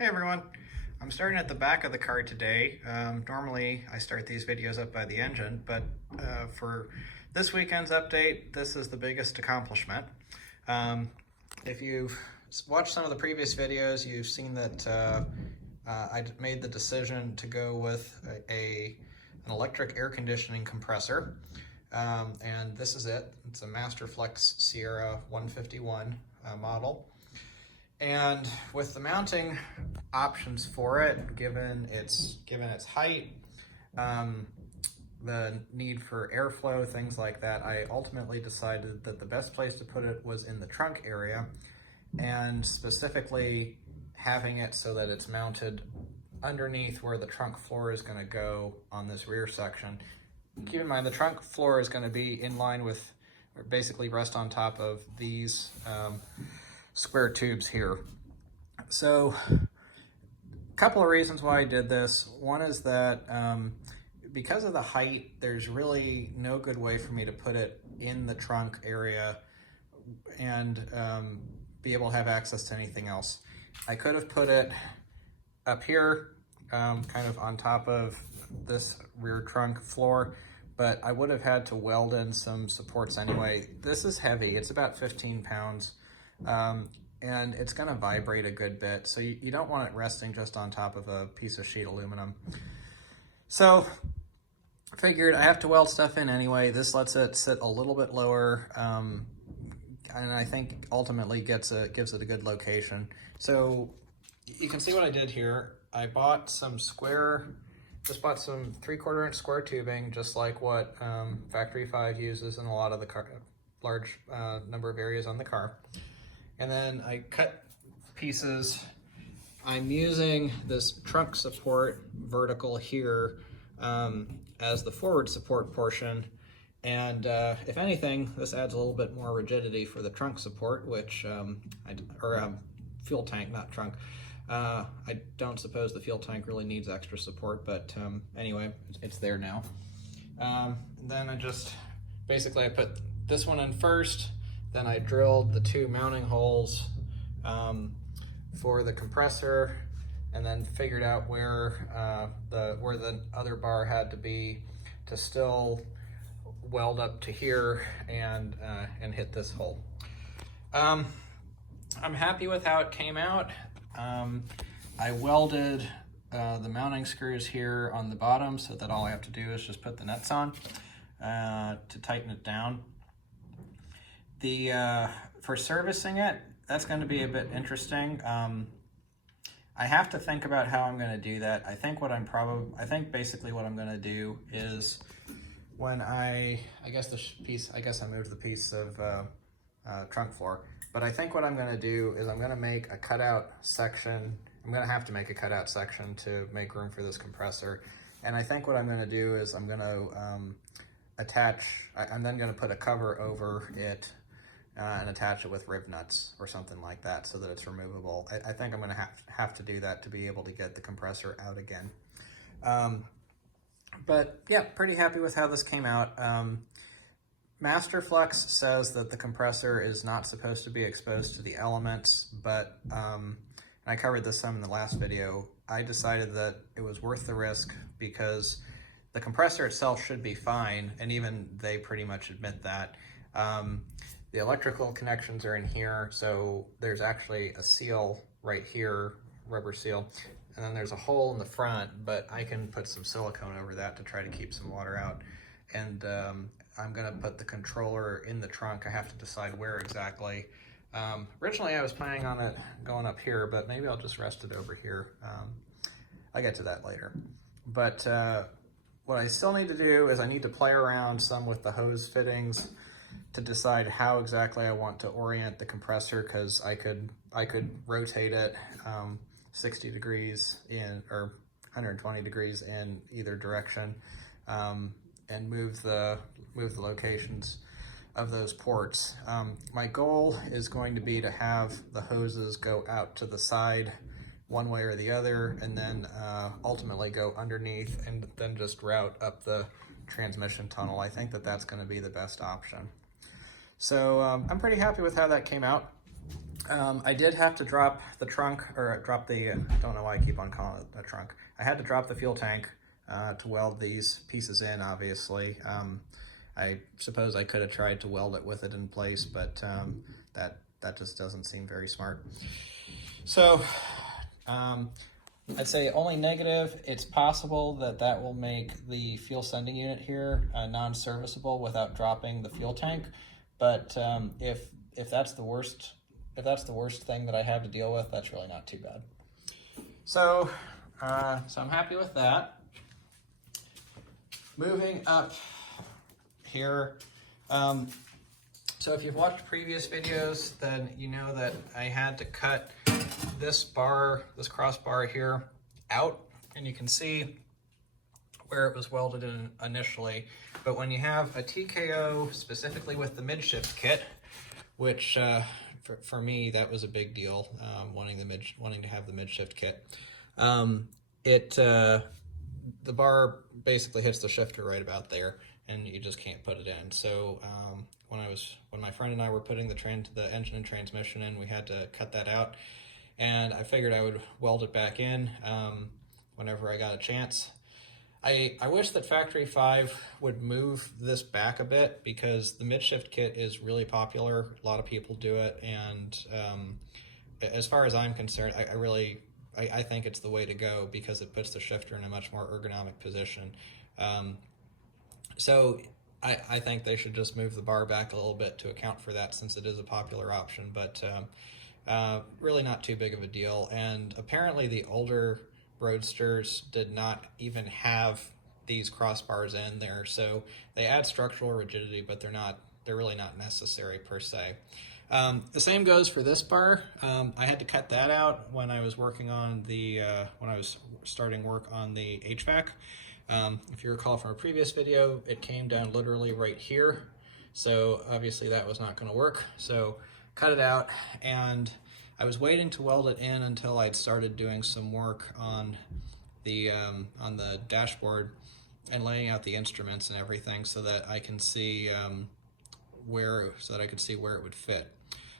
Hey everyone, I'm starting at the back of the car today. Normally I start these videos up by the engine, but for this weekend's update, this is the biggest accomplishment. If you've watched some of the previous videos, you've seen that I made the decision to go with an electric air conditioning compressor. And this is it. It's a MasterFlux Sierra 151 model. And with the mounting options for it, given its height, the need for airflow, things like that, I ultimately decided that the best place to put it was in the trunk area, and specifically having it so that it's mounted underneath where the trunk floor is going to go on this rear section. Keep in mind the trunk floor is going to be in line with, or basically rest on top of these square tubes here. So a couple of reasons why I did this. One is that because of the height, there's really no good way for me to put it in the trunk area and be able to have access to anything else. I could have put it up here, kind of on top of this rear trunk floor, but I would have had to weld in some supports anyway. This is heavy, it's about 15 pounds. And it's going to vibrate a good bit, so you don't want it resting just on top of a piece of sheet aluminum. So I figured I have to weld stuff in anyway. This lets it sit a little bit lower, and I think ultimately gives it a good location. So you can see what I did here. I bought some just bought some 3/4 inch square tubing, just like what Factory 5 uses in a lot of the large number of areas on the car. And then I cut pieces. I'm using this trunk support vertical here as the forward support portion. And if anything, this adds a little bit more rigidity for the trunk support, which, fuel tank, not trunk. I don't suppose the fuel tank really needs extra support, but anyway, it's there now. Then I put this one in first. Then I drilled the 2 mounting holes for the compressor, and then figured out where the other bar had to be to still weld up to here and hit this hole. I'm happy with how it came out. I welded the mounting screws here on the bottom so that all I have to do is just put the nuts on to tighten it down. For servicing it, that's going to be a bit interesting. I have to think about how I'm going to do that. I think basically what I'm going to do is when I moved the piece of trunk floor, but I think what I'm going to do is I'm going to make a cutout section. I'm going to have to make a cutout section to make room for this compressor. And I think what I'm going to do is I'm going to I'm then going to put a cover over it and attach it with rib nuts or something like that so that it's removable. I think I'm going to have to do that to be able to get the compressor out again. But yeah, pretty happy with how this came out. MasterFlux says that the compressor is not supposed to be exposed to the elements, but I covered this some in the last video. I decided that it was worth the risk because the compressor itself should be fine, and even they pretty much admit that. The electrical connections are in here, so there's actually a seal right here, rubber seal, and then there's a hole in the front, but I can put some silicone over that to try to keep some water out. And I'm gonna put the controller in the trunk. I have to decide where exactly. Originally I was planning on it going up here, but maybe I'll just rest it over here. I'll get to that later. But what I still need to do is I need to play around some with the hose fittings to decide how exactly I want to orient the compressor, because I could rotate it 60 degrees in, or 120 degrees in either direction, and move the locations of those ports. My goal is going to be to have the hoses go out to the side one way or the other, and then ultimately go underneath and then just route up the transmission tunnel. I think that that's going to be the best option. So I'm pretty happy with how that came out. I did have to drop the trunk, or drop the, don't know why I keep on calling it a trunk. I had to drop the fuel tank to weld these pieces in, obviously. I suppose I could have tried to weld it with it in place, but that just doesn't seem very smart. So I'd say only negative, it's possible that will make the fuel sending unit here non-serviceable without dropping the fuel tank. But if that's the worst, thing that I have to deal with, that's really not too bad. So I'm happy with that. Moving up here, so if you've watched previous videos, then you know that I had to cut this crossbar here out, and you can see where it was welded in initially. But when you have a TKO, specifically with the midshift kit, which for me, that was a big deal, wanting to have the midshift kit. The bar basically hits the shifter right about there, and you just can't put it in. So when my friend and I were putting the engine and transmission in, we had to cut that out, and I figured I would weld it back in whenever I got a chance. I wish that Factory 5 would move this back a bit, because the midshift kit is really popular. A lot of people do it, and as far as I'm concerned, I think it's the way to go, because it puts the shifter in a much more ergonomic position. So I think they should just move the bar back a little bit to account for that, since it is a popular option, but really not too big of a deal. And apparently the older Roadsters did not even have these crossbars in there, so they add structural rigidity, but they're really not necessary per se. The same goes for this bar. I had to cut that out when I was working on when I was starting work on the HVAC. If you recall from a previous video, it came down literally right here, so obviously that was not going to work. So cut it out, and I was waiting to weld it in until I'd started doing some work on the dashboard and laying out the instruments and everything, so that I can see where it would fit.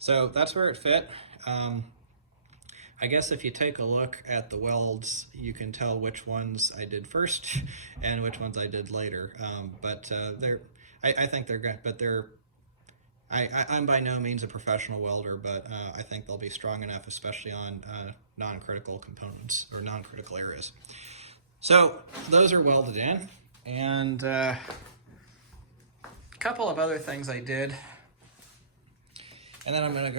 So that's where it fit. I guess if you take a look at the welds, you can tell which ones I did first and which ones I did later. I think they're good, but I'm by no means a professional welder, but I think they'll be strong enough, especially on non-critical components or non-critical areas. So those are welded in, and a couple of other things I did, and then I'm gonna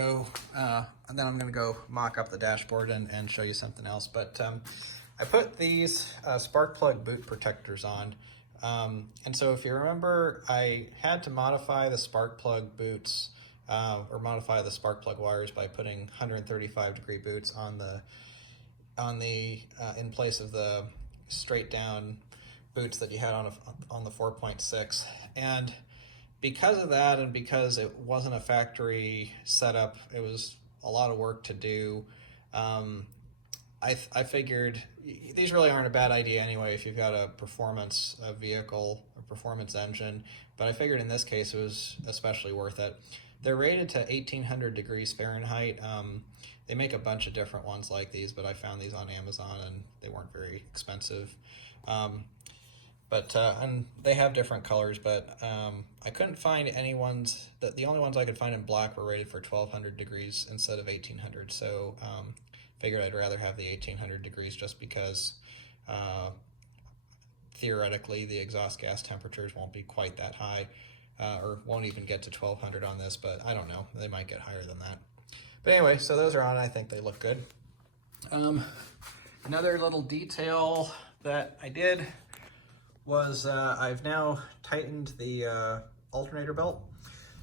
go mock up the dashboard and show you something else. But I put these spark plug boot protectors on. And so if you remember, I had to modify the spark plug boots, or modify the spark plug wires by putting 135-degree boots on the in place of the straight down boots that you had on the 4.6. And because of that, and because it wasn't a factory setup, it was a lot of work to do. I figured these really aren't a bad idea anyway if you've got a performance vehicle, a performance engine, but I figured in this case it was especially worth it. They're rated to 1800 degrees Fahrenheit. They make a bunch of different ones like these, but I found these on Amazon and they weren't very expensive. And they have different colors, but I couldn't find any ones. The only ones I could find in black were rated for 1200 degrees instead of 1800, so figured I'd rather have the 1800 degrees just because theoretically the exhaust gas temperatures won't be quite that high, or won't even get to 1200 on this, but I don't know, they might get higher than that. But anyway, so those are on. I think they look good. Another little detail that I did was I've now tightened the alternator belt.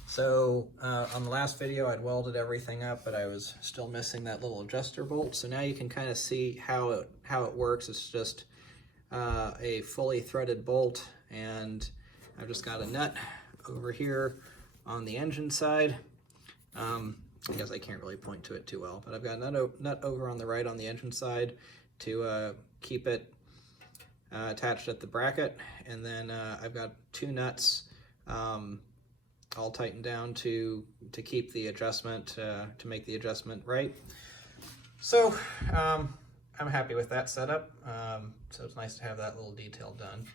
So on the last video I'd welded everything up, but I was still missing that little adjuster bolt. So now you can kind of see how it works. It's just a fully threaded bolt, and I've just got a nut over here on the engine side. I guess I can't really point to it too well, but I've got a nut over on the right on the engine side to keep it attached at the bracket, and then I've got two nuts all tightened down to keep the adjustment, to make the adjustment right. So I'm happy with that setup. So it's nice to have that little detail done.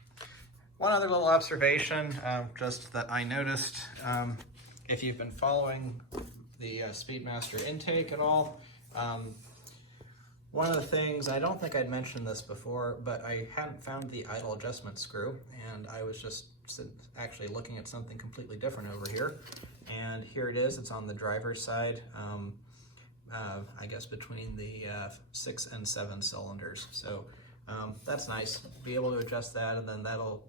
One other little observation, just that I noticed, if you've been following the Speedmaster intake at all, one of the things, I don't think I'd mentioned this before, but I hadn't found the idle adjustment screw, and I was just actually looking at something completely different over here. And here it is, it's on the driver's side, I guess between the 6 and 7 cylinders. So that's nice, be able to adjust that, and then that'll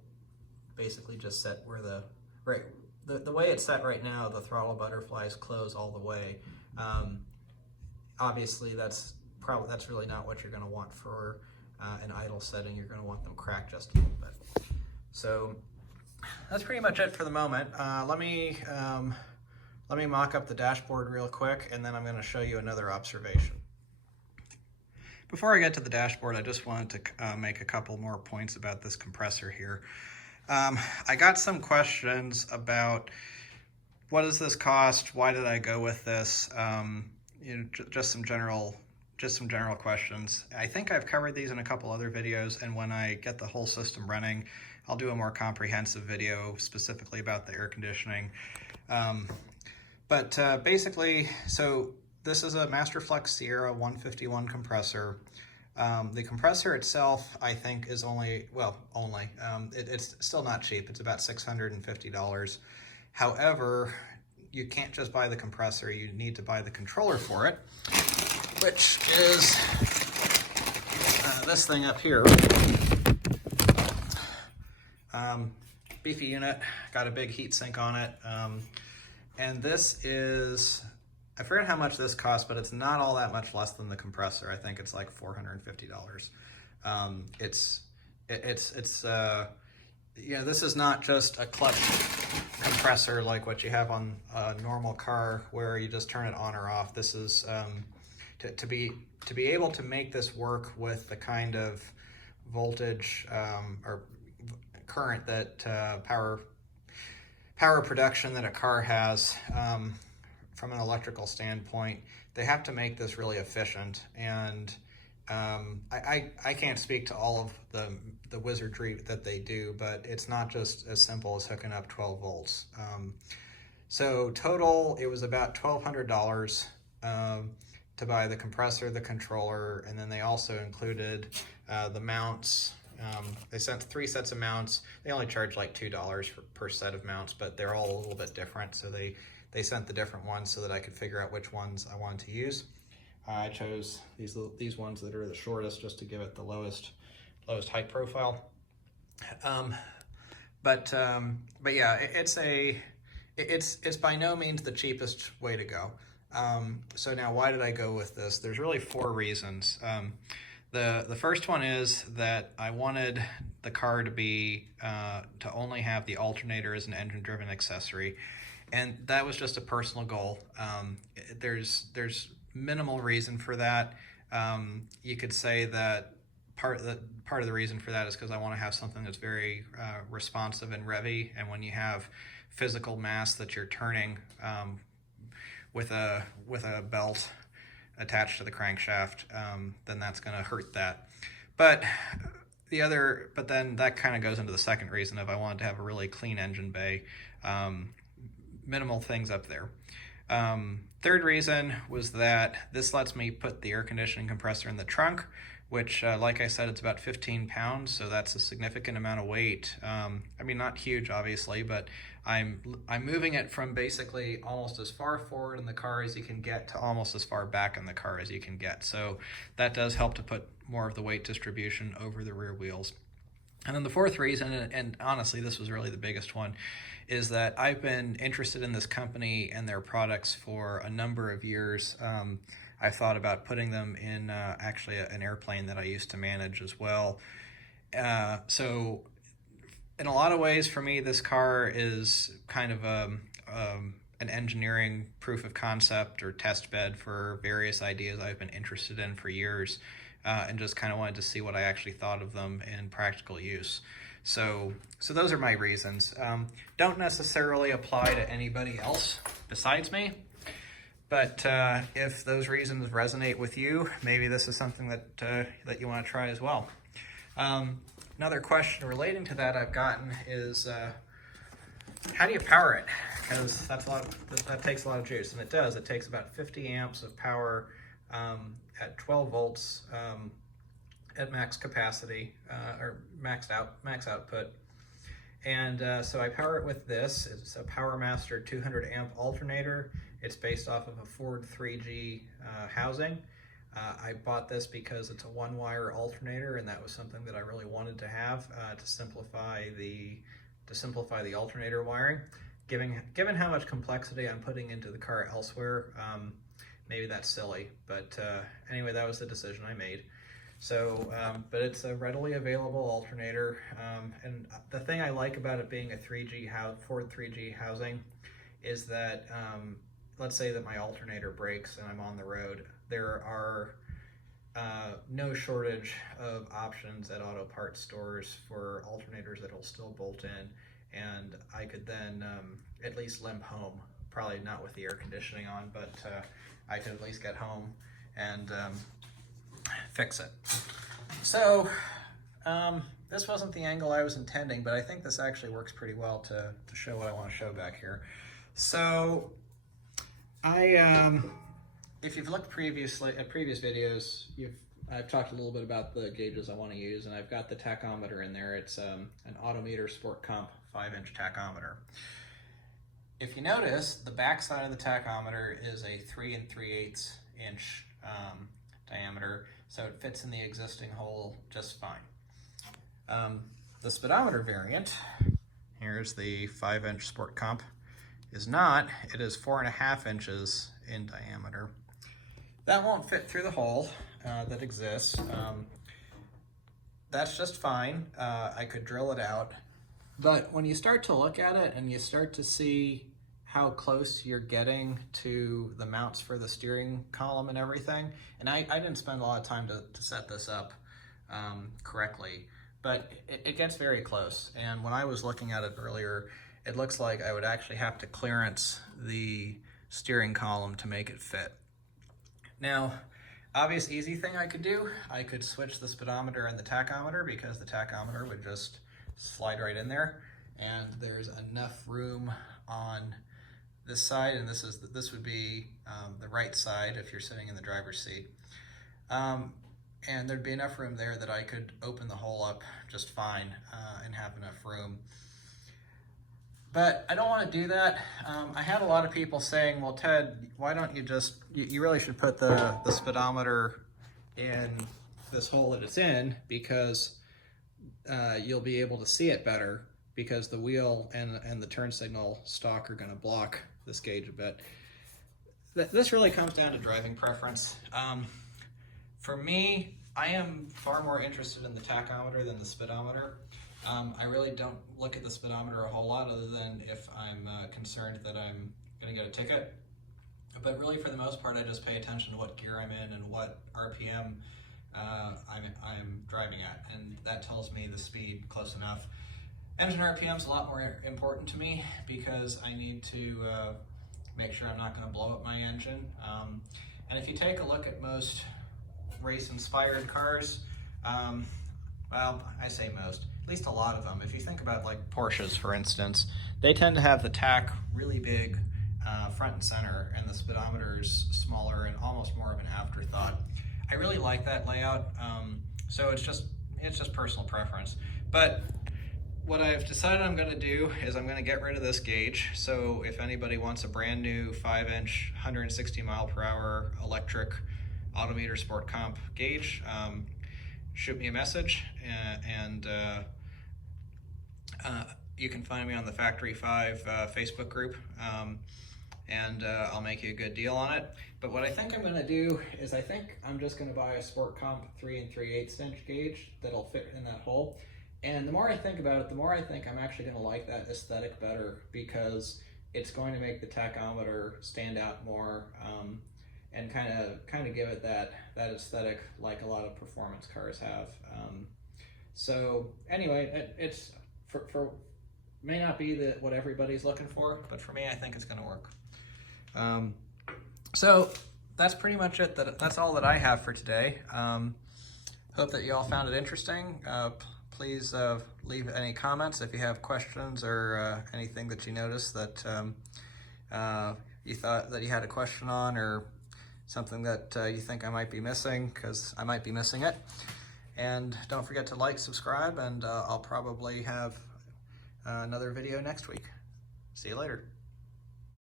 basically just set where the way it's set right now, the throttle butterflies close all the way. Obviously that's really not what you're going to want for an idle setting. You're going to want them cracked just a little bit. So that's pretty much it for the moment. Let me mock up the dashboard real quick, and then I'm going to show you another observation. Before I get to the dashboard, I just wanted to make a couple more points about this compressor here. I got some questions about what does this cost? Why did I go with this? You know, just some general questions. I think I've covered these in a couple other videos, and when I get the whole system running, I'll do a more comprehensive video specifically about the air conditioning. Basically, so this is a MasterFlux Sierra 151 compressor. The compressor itself, I think, is it's still not cheap. It's about $650. However, you can't just buy the compressor. You need to buy the controller for it, which is this thing up here. Beefy unit, got a big heat sink on it. And this is, I forget how much this costs, but it's not all that much less than the compressor. I think it's like $450. This is not just a clutch compressor like what you have on a normal car where you just turn it on or off. This is to be able to make this work with the kind of voltage or current that power production that a car has. From an electrical standpoint, they have to make this really efficient, and I can't speak to all of the wizardry that they do, but it's not just as simple as hooking up 12 volts. So total, it was about $1,200 to buy the compressor, the controller, and then they also included the mounts. They sent 3 sets of mounts. They only charge like $2 per set of mounts, but they're all a little bit different, so they sent the different ones so that I could figure out which ones I wanted to use. I chose these ones that are the shortest just to give it the lowest height profile. But yeah, it's by no means the cheapest way to go. So now, why did I go with this? There's really 4 reasons. The first one is that I wanted the car to be to only have the alternator as an engine-driven accessory. And that was just a personal goal. There's minimal reason for that. You could say that part of the reason for that is because I want to have something that's very responsive and revvy. And when you have physical mass that you're turning with a belt attached to the crankshaft, then that's going to hurt that. But then that kind of goes into the second reason of I wanted to have a really clean engine bay. Minimal things up there. Third reason was that this lets me put the air conditioning compressor in the trunk, which like I said, it's about 15 pounds, so that's a significant amount of weight. I mean, not huge obviously, but I'm moving it from basically almost as far forward in the car as you can get to almost as far back in the car as you can get. So that does help to put more of the weight distribution over the rear wheels. And then the fourth reason, and honestly this was really the biggest one, is that I've been interested in this company and their products for a number of years. I thought about putting them in actually an airplane that I used to manage as well. So in a lot of ways for me, this car is kind of an engineering proof of concept or test bed for various ideas I've been interested in for years, and just kind of wanted to see what I actually thought of them in practical use. So those are my reasons. Don't necessarily apply to anybody else besides me, but if those reasons resonate with you, maybe this is something that that you want to try as well. Another question relating to that I've gotten is, how do you power it? Because that takes a lot of juice, and it does. It takes about 50 amps of power at 12 volts at max capacity or max output. And so I power it with this. It's a PowerMaster 200 amp alternator. It's based off of a Ford 3G housing. I bought this because it's a one-wire alternator, and that was something that I really wanted to have to simplify the alternator wiring. Given how much complexity I'm putting into the car elsewhere, maybe that's silly, but anyway, that was the decision I made. So, but it's a readily available alternator, and the thing I like about it being a Ford 3G housing is that, let's say that my alternator breaks and I'm on the road, there are no shortage of options at auto parts stores for alternators that will still bolt in, and I could then at least limp home. Probably not with the air conditioning on, but I could at least get home and fix it. So this wasn't the angle I was intending, but I think this actually works pretty well to show what I want to show back here. So if you've looked previously at previous videos, I've talked a little bit about the gauges I want to use, and I've got the tachometer in there. It's an Autometer Sport Comp 5-inch tachometer. If you notice, the back side of the tachometer is a 3 3/8 inch diameter, so it fits in the existing hole just fine. The speedometer variant, here's the 5-inch Sport Comp, is not. It is 4.5 inches in diameter. That won't fit through the hole that exists. That's just fine. I could drill it out. But when you start to look at it and you start to see how close you're getting to the mounts for the steering column and everything, and I didn't spend a lot of time to set this up correctly, but it gets very close. And when I was looking at it earlier, it looks like I would actually have to clearance the steering column to make it fit. Now, obvious easy thing I could do, I could switch the speedometer and the tachometer, because the tachometer would just slide right in there, and there's enough room on this side, and this would be the right side if you're sitting in the driver's seat. And there'd be enough room there that I could open the hole up just fine and have enough room. But I don't want to do that. I had a lot of people saying, well, Ted, why don't you you really should put the speedometer in this hole that it's in, because you'll be able to see it better, because the wheel and the turn signal stalk are going to block this gauge a bit. This really comes down to driving preference. For me, I am far more interested in the tachometer than the speedometer. I really don't look at the speedometer a whole lot, other than if I'm concerned that I'm going to get a ticket. But really, for the most part, I just pay attention to what gear I'm in and what RPM I'm driving at, and that tells me the speed close enough. Engine RPM is a lot more important to me, because I need to make sure I'm not going to blow up my engine. And if you take a look at most race-inspired cars, well, I say most, at least a lot of them. If you think about like Porsches, for instance, they tend to have the tach really big front and center, and the speedometer is smaller and almost more of an afterthought. I really like that layout, so it's just personal preference. But what I've decided I'm going to do is I'm going to get rid of this gauge. So if anybody wants a brand new 5-inch 160 mile per hour electric Autometer Sport Comp gauge, shoot me a message, and you can find me on the Factory 5 Facebook group, and I'll make you a good deal on it. But what I think I'm going to do is I think I'm just going to buy a Sport Comp 3 3/8 inch gauge that'll fit in that hole. And the more I think about it, the more I think I'm actually going to like that aesthetic better, because it's going to make the tachometer stand out more, and kind of give it that aesthetic like a lot of performance cars have. So anyway, it's for may not be what everybody's looking for, but for me, I think it's going to work. So that's pretty much it. That's all that I have for today. Hope that you all found it interesting. Please leave any comments if you have questions or anything that you noticed that you thought that you had a question on, or something that you think I might be missing, because I might be missing it. And don't forget to like, subscribe, and I'll probably have another video next week. See you later.